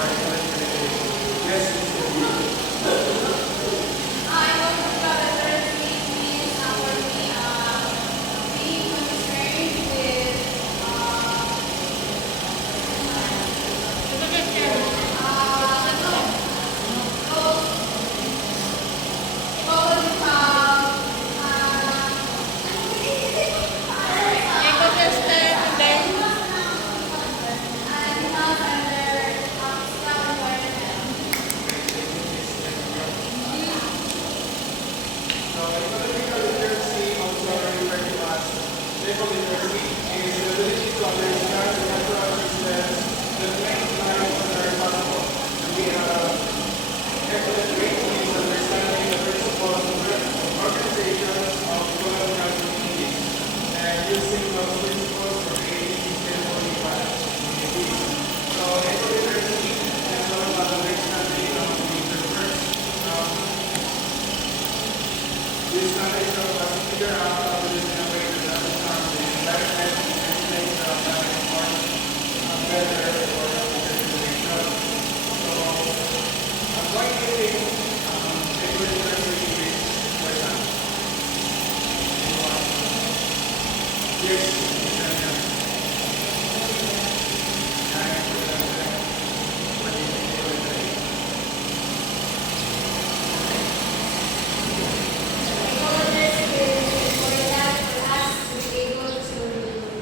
our ecological literacy. Yes, Mr. B. Ecological literacy means for me being concerned with So, ecological literacy, also referred to as eco literacy, is the ability to understand the natural systems that make life on Earth possible. To be eco-literate means understanding the principles of organizations of ecological communities and using those principles for creating sustainable impact communities. So, eco-literacy is all about understanding of nature first. This knowledge helps us figure out how to live in a way that doesn't harm the environment and makes our planet more better for future generations. So, I'm going to take ecological literacy for example. Yes, ecologists is important for us to be able to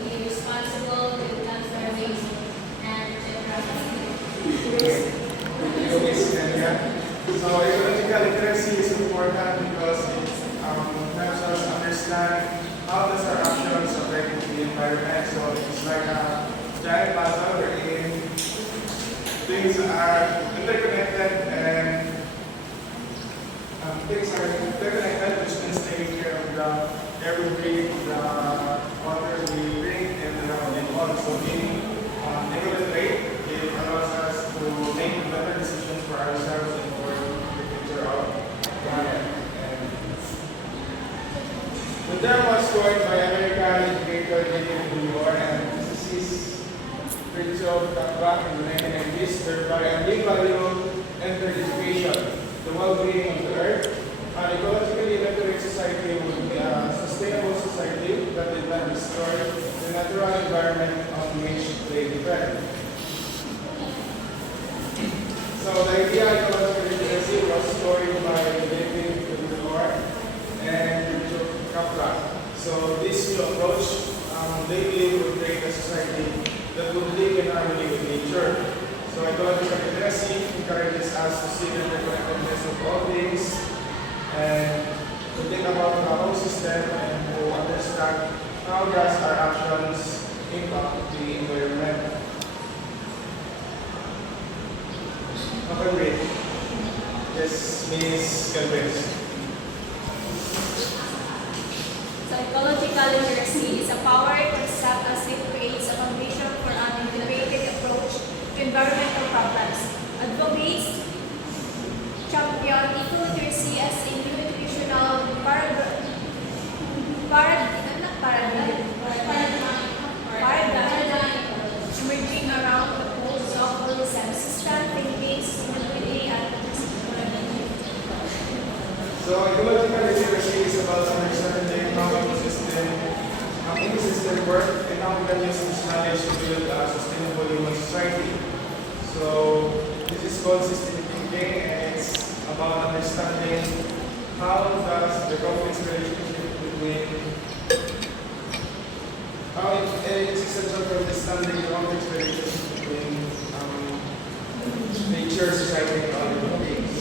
be responsible with conserving and So ecological literacy is important because it helps us understand how does our actions affect the environment. So it's like a giant puzzle wherein things are interconnected and things are interconnected, which means taking care of the air we breathe, the water we drink, and the live on. So being eco-literate, it allows us to make better decisions for ourselves and for the future of the planet. And the term was coined by American educator David Moore, and this is his spiritual background in the 1990s, whereby a new value entered education, the well-being of the earth. An ecologically literate society would be a sustainable society that did not destroy the natural environment on which they depend. So the idea of ecological literacy was coined by David Moore and Richard Kaplan. So this new approach, they believe would create a society that would live in harmony with nature. So ecological literacy encourages us to see the interconnectedness of all things and to think about the whole system and to understand how does our actions impact the environment. Okay, great. Yes, Ms. Galvez. So ecological literacy is a power concept as it creates a foundation for an integrated approach to environmental problems. Advocates champion eco-literacy as a new educational paradigm emerging around the goals of holism, system thinking, sustainability, and participatory. So ecological literacy is about understanding how ecosystem work and how we can use this knowledge to build a sustainable human society. So this is called systemic thinking, and it's about understanding how does the complex relationship between how it is essential for understanding the complex relationship between nature, society, and other human beings.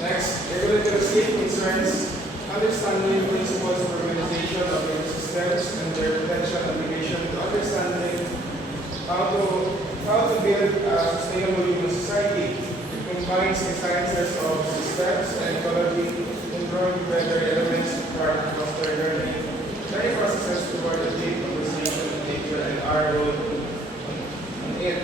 Next, ecological concerns understanding principles of organization of ecosystems and their potential application to understanding how to build a sustainable human society. It combines the sciences of systems and ecology and drawing together elements required to foster learning processes toward a deep conversation with nature and our role on it.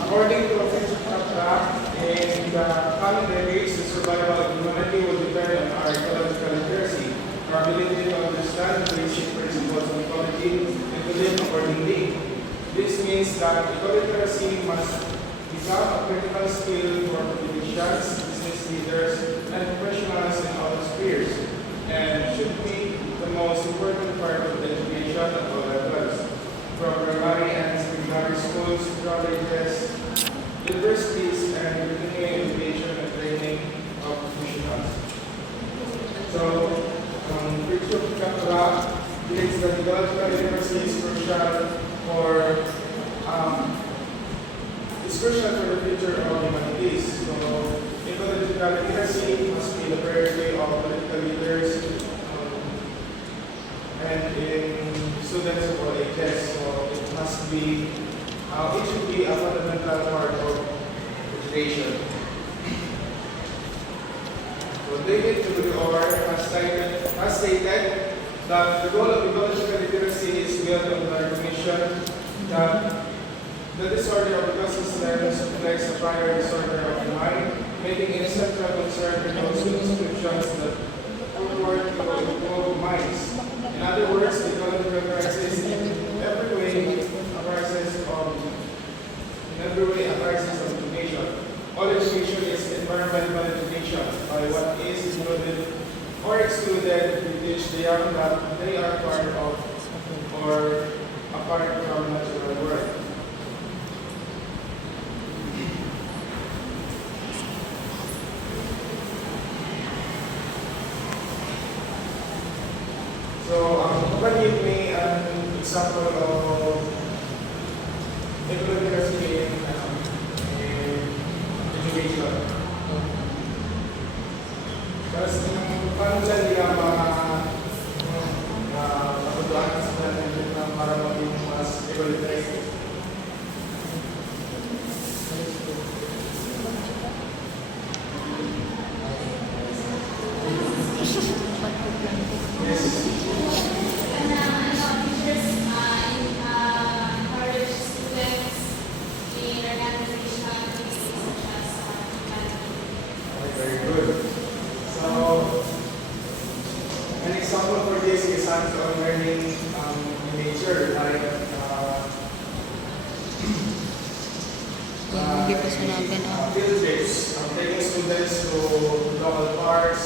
According to a physical fact, in the coming decades, the survival of humanity will depend on our ecological literacy. our ability to understand the basic principles of ecology and to live accordingly. This means that ecological literacy must become a critical skill for politicians, business leaders, and professionals in all spheres, and should be the most important part of the education at all levels, from primary and secondary schools, colleges, universities, and continuing education and training of professionals. So, Richard Capra believes that ecological literacy is crucial for the future of humanities. So, ecological literacy must be the priority of political leaders and in students of all ages. So, it should be a fundamental part of education. So David W. Orr has stated that the goal of ecological literacy is built on the recognition that the disorder of ecosystems reflects a prior disorder of the mind, making it a central concern for those institutions that purport to improve minds. In other words, the ecological crisis in every way a crisis of education. All education is environmental education. By what is included or excluded, we teach the young that they are part of or apart from natural world. So, can you give me an example of ecological literacy in education? Tapos, paano sila nila matutuan sa kanila para maging mas ecological? Very good. So, an example for this is hands-on learning in nature, like field trips, taking students to local parks,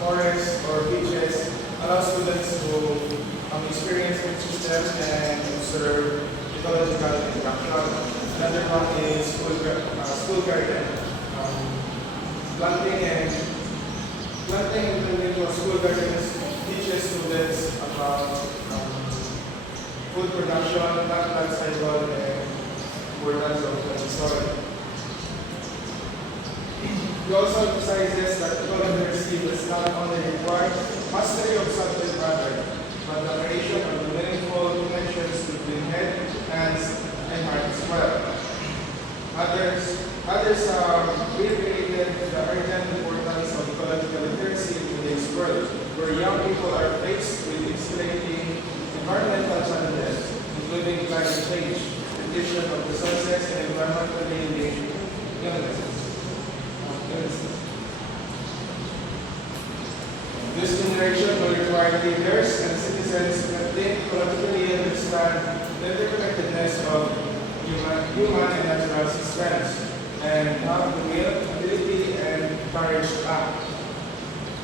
forests, or beaches, allow students to experience the system and observe ecological interaction. Another one is school garden. Planting and building a school garden teaches students about food production, life cycle, and importance of the soil. He also emphasizes that ecological literacy does not only require mastery of subject matter, but the creation of meaningful connections between head, hands, and heart as well. Others reiterated the urgent importance of ecological literacy in today's world, where young people are faced with escalating environmental challenges, including climate change, depletion of resources, and environmentally linked illnesses. This generation will require leaders and citizens to think ecologically understand the interconnectedness of human and natural systems, and have the will, ability, and courage to act.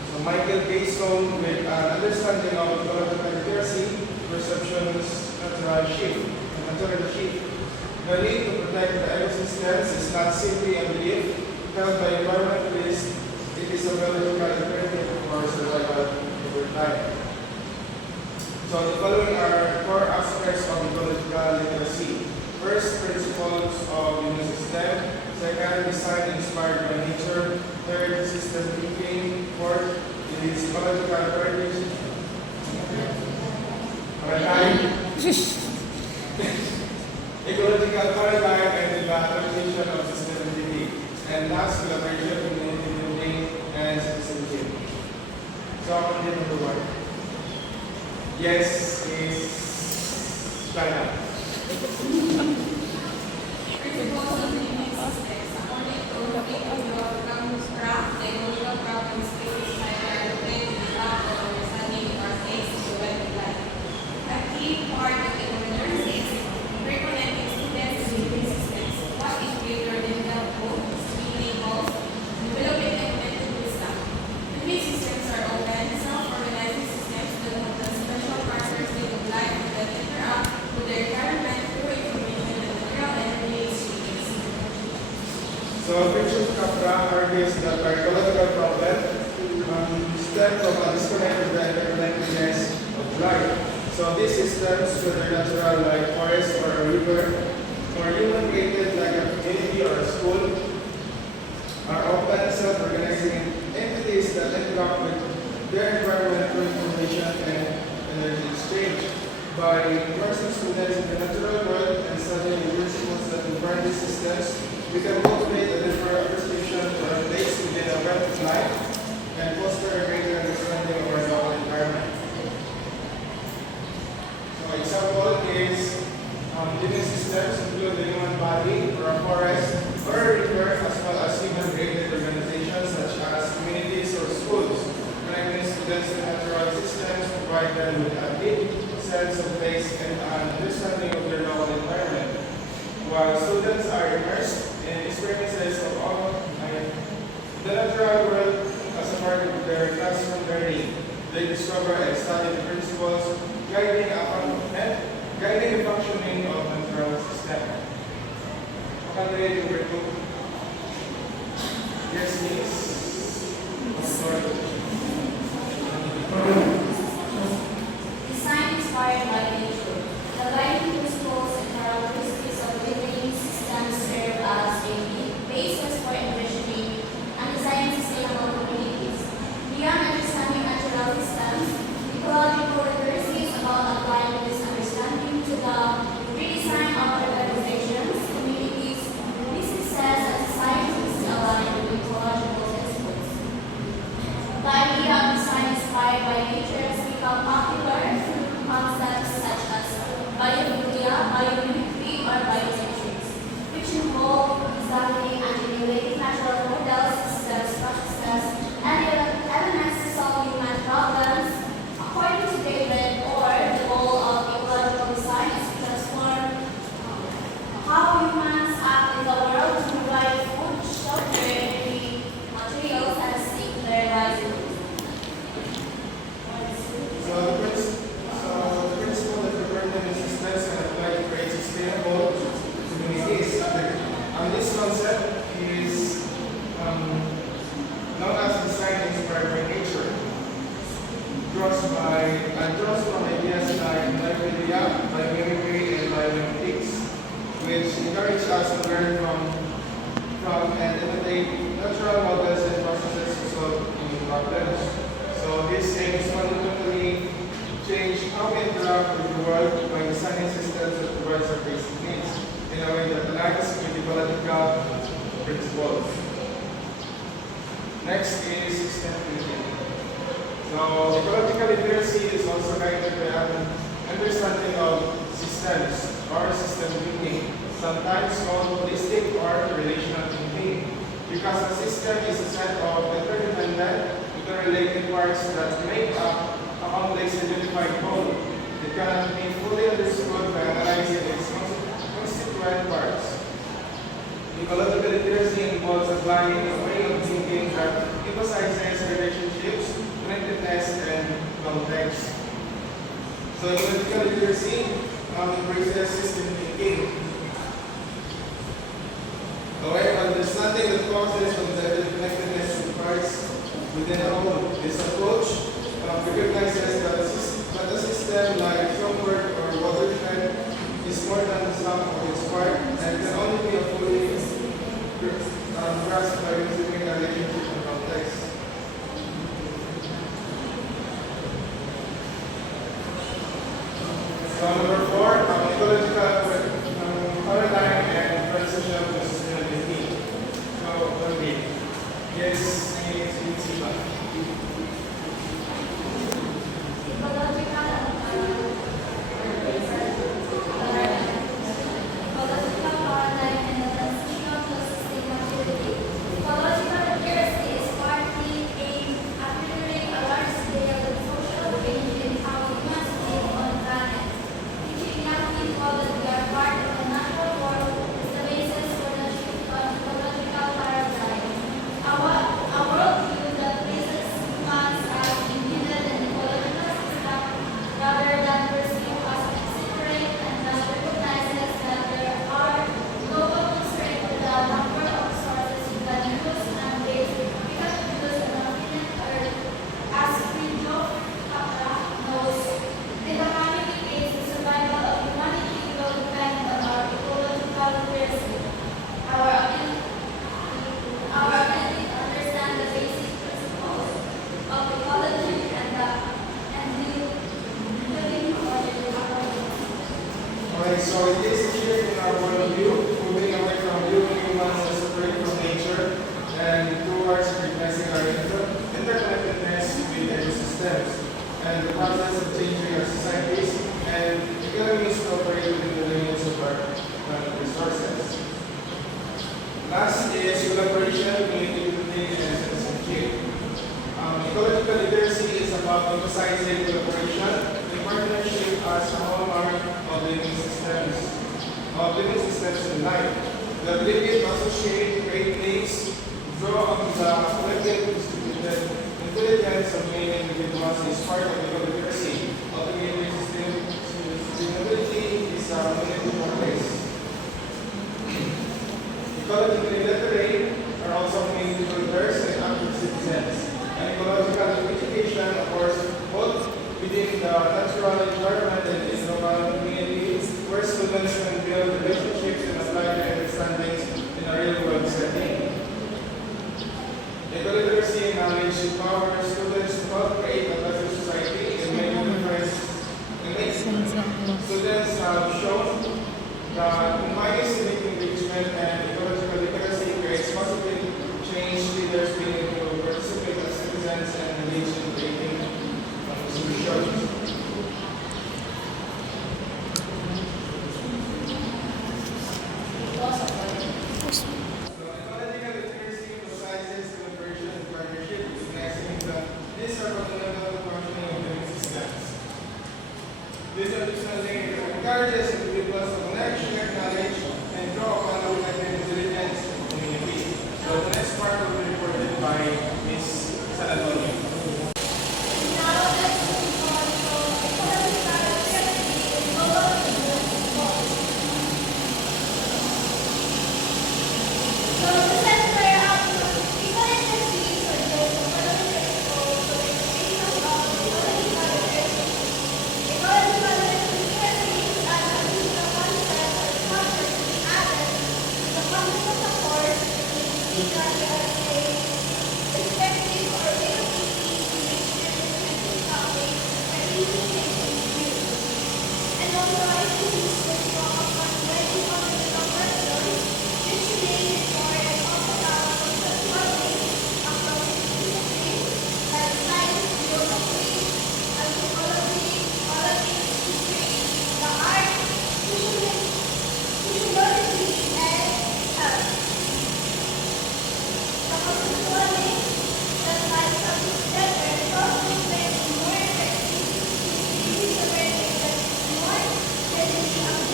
So Michael K. Stone, with an understanding of ecological literacy, perceptions, natural shift. The need to protect the ecosystems is not simply a belief held by environmentalists, it is a biological imperative for survival over time. So the following are core aspects of ecological literacy. First, principles of human system. Second, design inspired by nature. Third, system thinking. Fourth, is ecological heritage. Ecological paradigm and the adaptation of sustainability. And last, collaboration, community building, and citizenship. So, on the number one. Yes, is China. systems, whether natural like forest or a river, or human-created like a community or a school, are often self-organizing entities that interact with their environment through information and energy exchange. By immersing students in the natural world and studying the principles that govern these systems, we can cultivate a deeper appreciation for a place within a web of life and foster a greater understanding of our local environment. So example is living systems include the human body or a forest or a river as well as human-created organizations such as communities or schools. Connecting students to natural systems provide them with a deep sense of place and understanding of their local environment. While students are immersed in experiences of all the natural world as a part of their classroom learning, they discover and study the principles guiding the functioning of the natural system. Okay, number 2. Yes, please. Design inspired by nature. The guiding principles and characteristics of living systems serve as a basis for envisioning and designing sustainable communities. Beyond understanding natural systems, ecological literacy is about applying this understanding to the redesign of organizations, communities, businesses, and societies to align with ecological principles. The idea of design inspired by nature has become popular through concepts such as biophilia, biomimicry, or biocentrics, which involve examining and emulating natural models, systems, processes, and elements to solve human problems. According to David, or the goal of ecological design is to transform how humans act in the world to provide food, shelter, energy, materials, and seek their livelihoods. So the principle that govern living systems and apply to create sustainable communities. This concept is known as design inspired by nature. Draws from ideas like biophilia, biomimicry, and biomimetics, which encourage us to learn from and imitate natural models and processes to solve human problems. So this aims fundamentally change how we interact with the world by designing systems that provide our basic needs in a way that aligns with ecological principles. Next is system thinking. So ecological literacy is also guided by an understanding of systems or system thinking, sometimes called holistic or relational thinking, because a system is a set of interdependent, interrelated parts that make up a complex and unified whole. It cannot be fully understood by analyzing its constituent parts. Ecological literacy involves applying a way of thinking that emphasizes relationships, connectedness, and context. So ecological literacy embraces system thinking. However, understanding the causes of the interconnectedness of parts within a whole. This approach recognizes that a system like framework or watershed is more than the sum of its part and can only be fully grasped by considering the relationship and context. So number 4, ecological paradigm and transition to sustainability. So, okay. Yes, it's A worldview that places emphasizing collaboration and partnership as a hallmark of living systems in life. The ability to associate, create links, draw on the collective distributed intelligence of many individuals is part of ecological literacy. Ultimately, sustainability is a meaningful place. Ecologically literate are also community builders and active citizens. And ecological education, of course, both within the natural environment and in the local community, where students can build relationships and apply their understandings in a real-world setting. Ecological literacy and knowledge empower students to help create a better society and make a difference. Students have shown that combining civic engagement and ecological literacy creates positive change. Leaders willing to participate as citizens and engage in creating solutions. So, ecological literacy emphasizes collaboration and partnership, recognizing that these are fundamental to functioning of living systems. This understanding encourages individuals to connect, share knowledge, and draw upon the collective intelligence of the community. So the next part will be reported by Ms. Saladoni. Now let's move on to ecological literacy in global goals. So the center of ecological literacy is for those who follow the goals to the creation of ecological literacy. Ecological literacy is an additional concept or concept to be added to the concept of the course because they are effective or innovative in experiencing topics or even taking views. And also it is useful to upon many fundamental questions which may more and also have conceptual links across disciplines like science, geography, anthropology, politics, history, the arts, sociology, and health. The conceptual links that ties subjects together also make more effective is awareness that more readily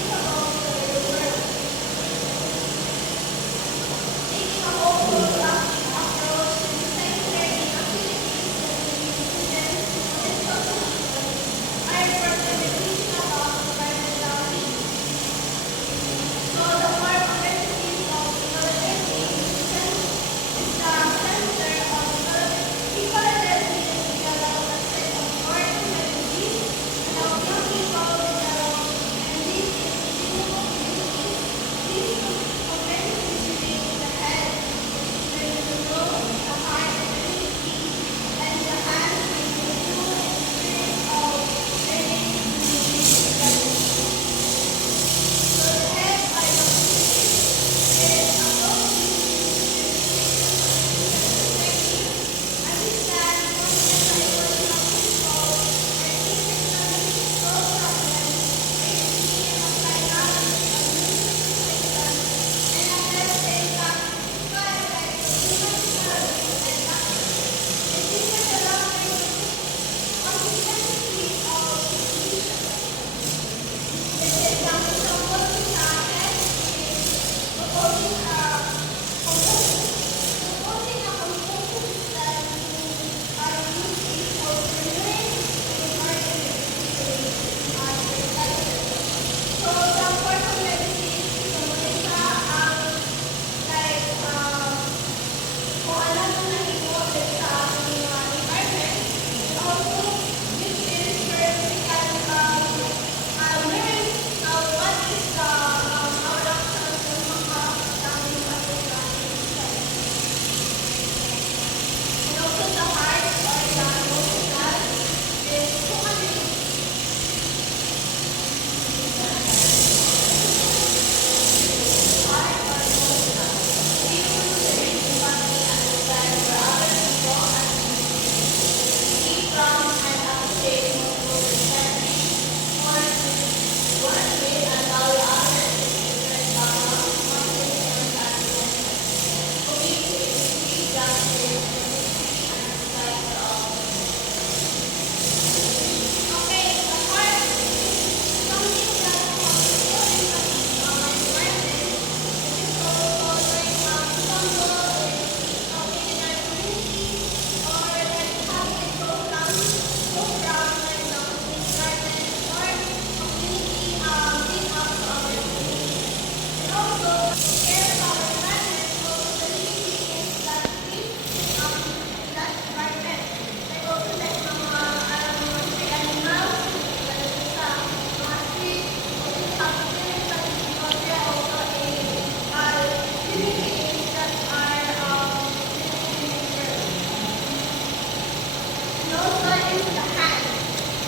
use the hand.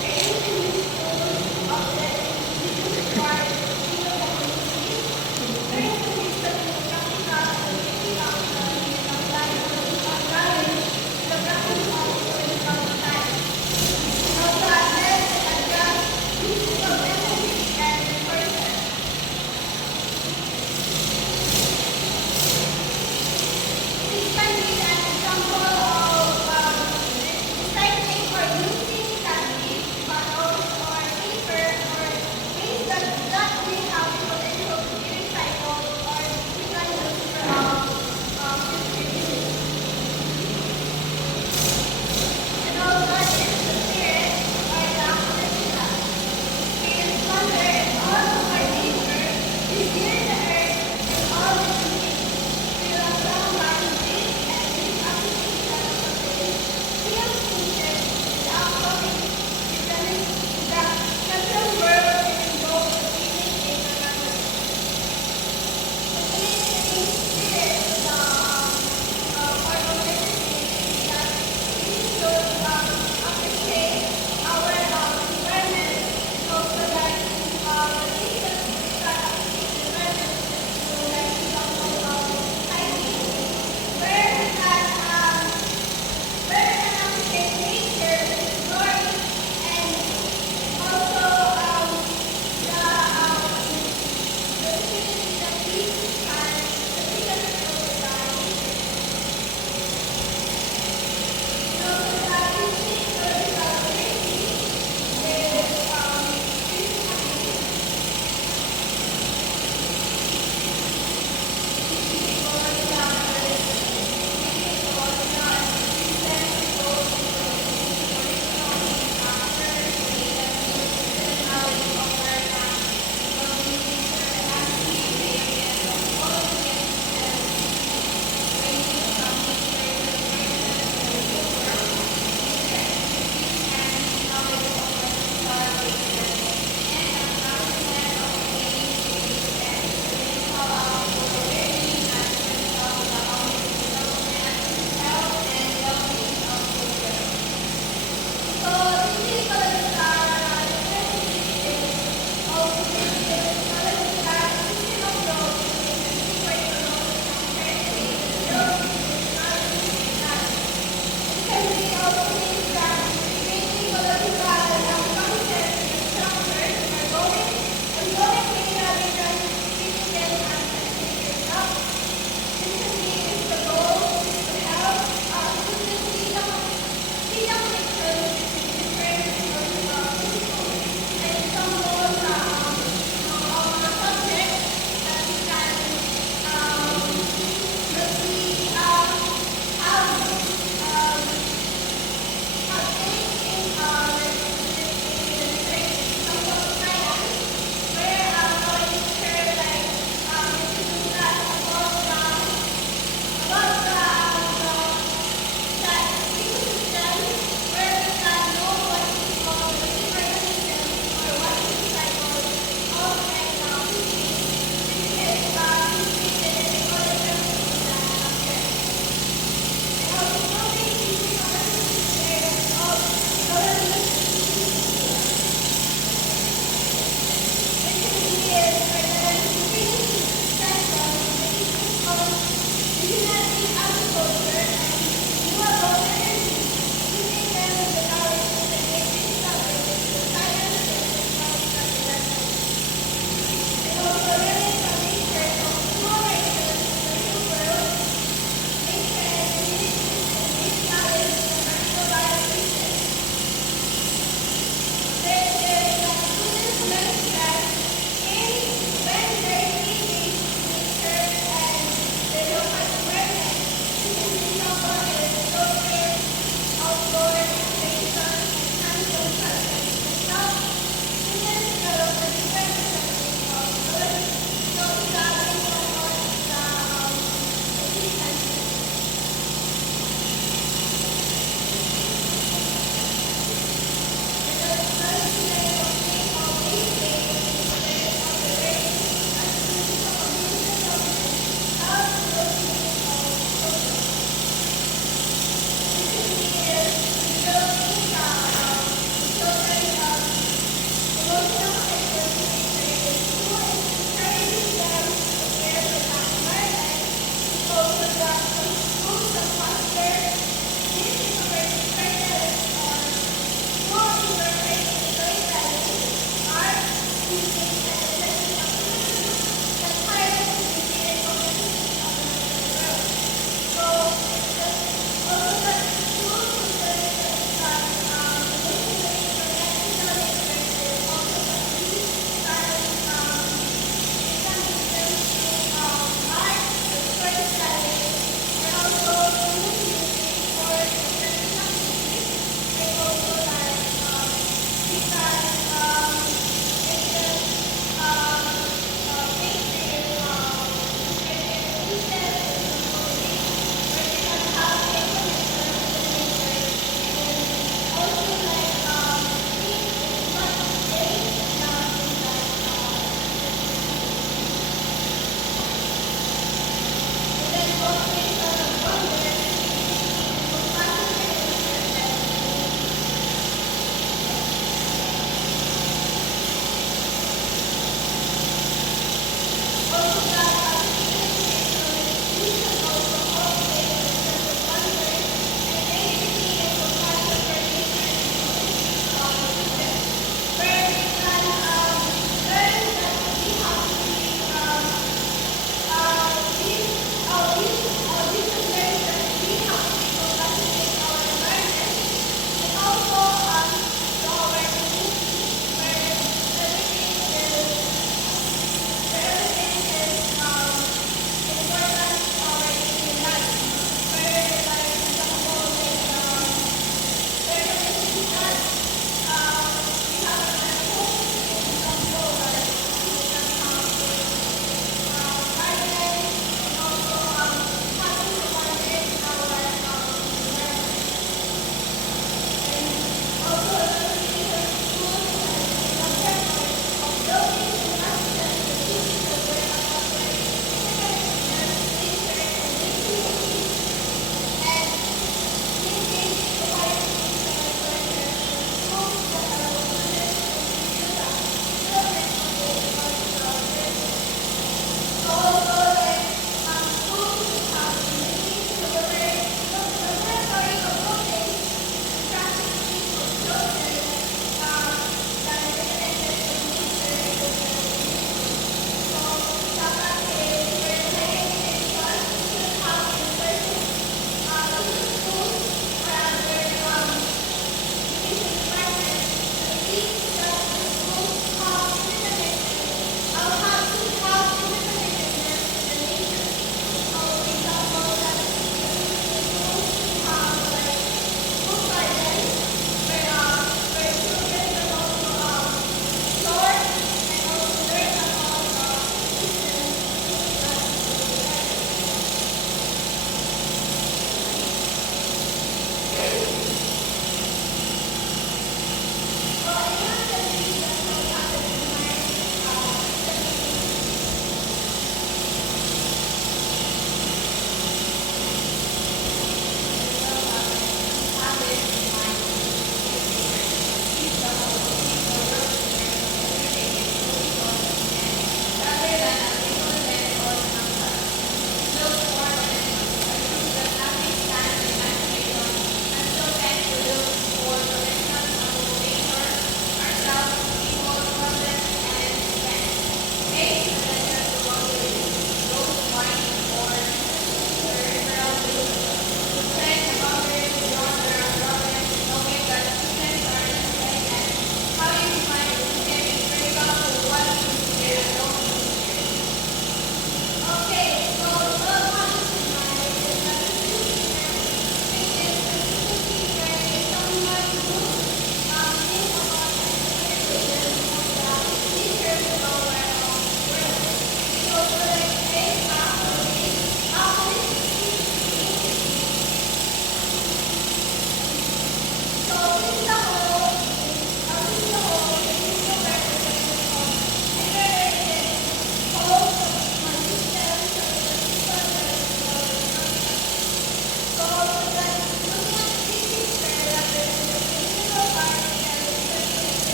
Training to use tools of the use required to feel the community. Learn to use the practical ability of the apply knowledge to the practice of political science. How to assess and adjust useful methods and resources. This can be an example of recycling or using plastic bottles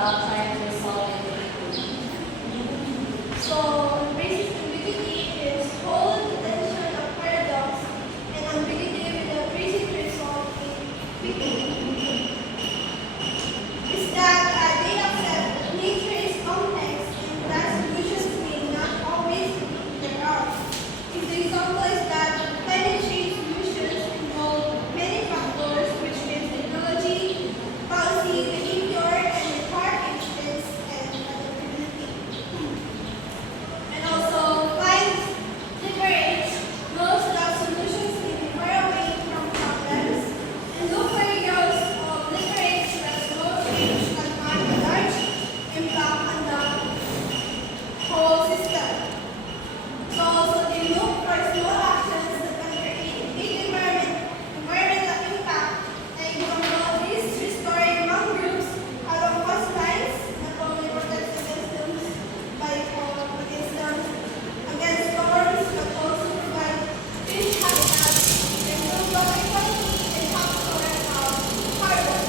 trying to resolve it. So, basic ambiguity is whole tension of paradox and ambiguity with the basic result in ambiguity. Is that they accept that nature is complex and that solutions may not always be figured out. If the example is that climate change solutions involve many factors which means technology, policy, behavior, and require patience and adaptability. And also, finds liberates knows that solutions may be far away from problems, and look for areas of liberates that small change can have a large impact on the whole system. So also they look for small actions that can create big environmental impact. An example is restoring mangroves along coastlines, not only protects against storms, but also provide fish habitats, improve water quality, and help store carbon.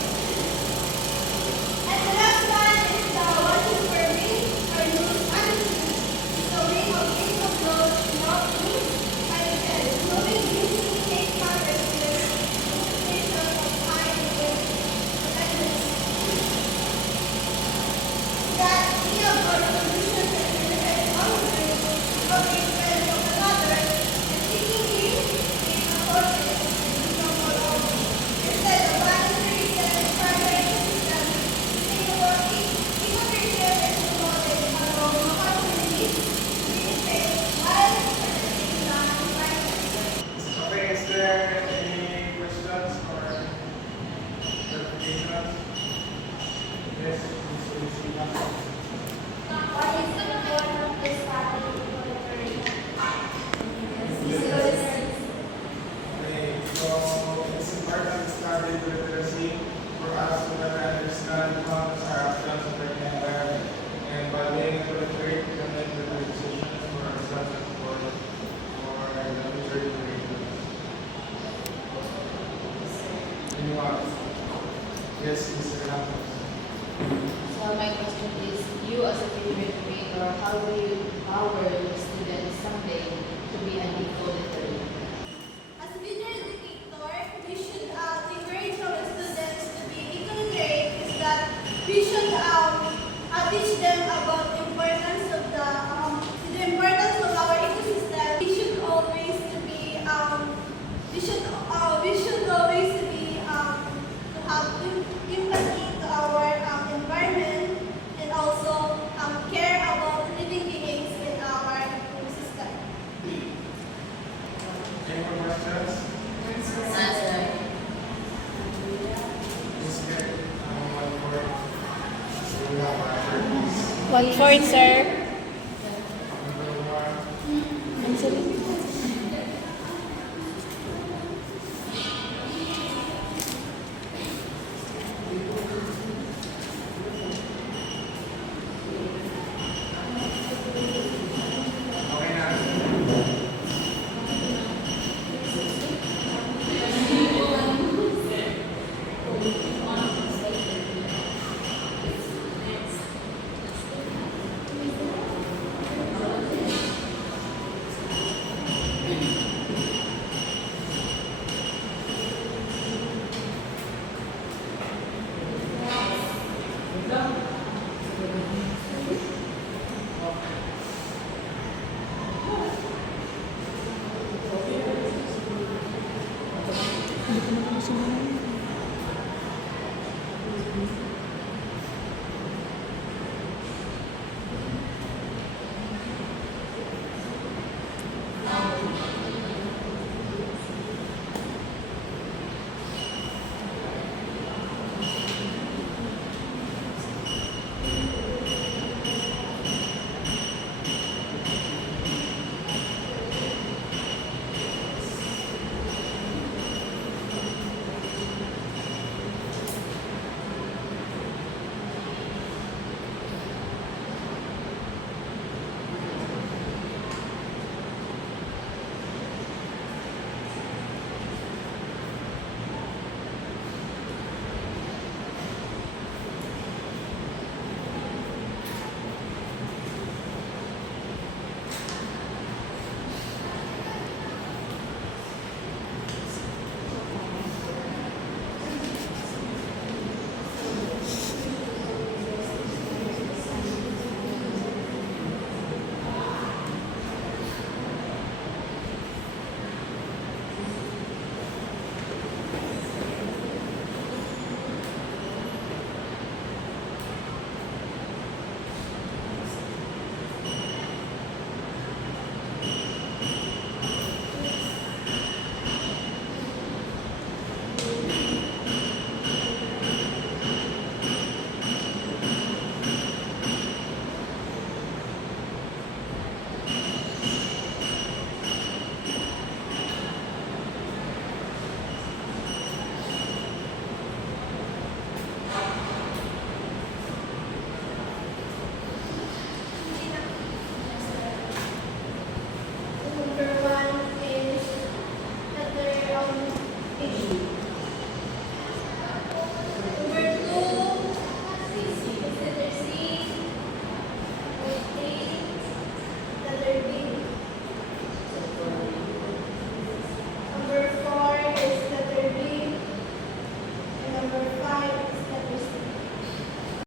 And the last one is the what is for me or lose attitude. It's a way of being approach, not lose. As I said, moving usually takes progress with the station of time and attendance. That we avoid solutions that benefit one group, but we depend on another, and taking risky approaches. Example of instead of planetary and primary ecosystem, sustainable innovation is promoted along opportunities to benefit while protecting the environment. Okay, is there any questions or clarifications? Yes, Mr. Lucina. What is the point of this study in literature? Okay, so it's important to study literacy for us to better understand how our actions affect the environment. And by being literate, we can make better decisions for ourselves and for the future generations. Anyone? Yes, Mr. Ramos. So my question is, you as a favorite reader, how will you empower your students someday to be an eco-literate? As leader educator, we should encourage our students to be eco-literate. Is that we should teach them about the importance of the importance of our ecosystem. We should always to be to have empathy to our environment and also care about living beings in our ecosystem. Any more questions? Answer. Please get one more. So we have our third piece. 1/4, sir. Number one. Okay na. Hindi ko na kasi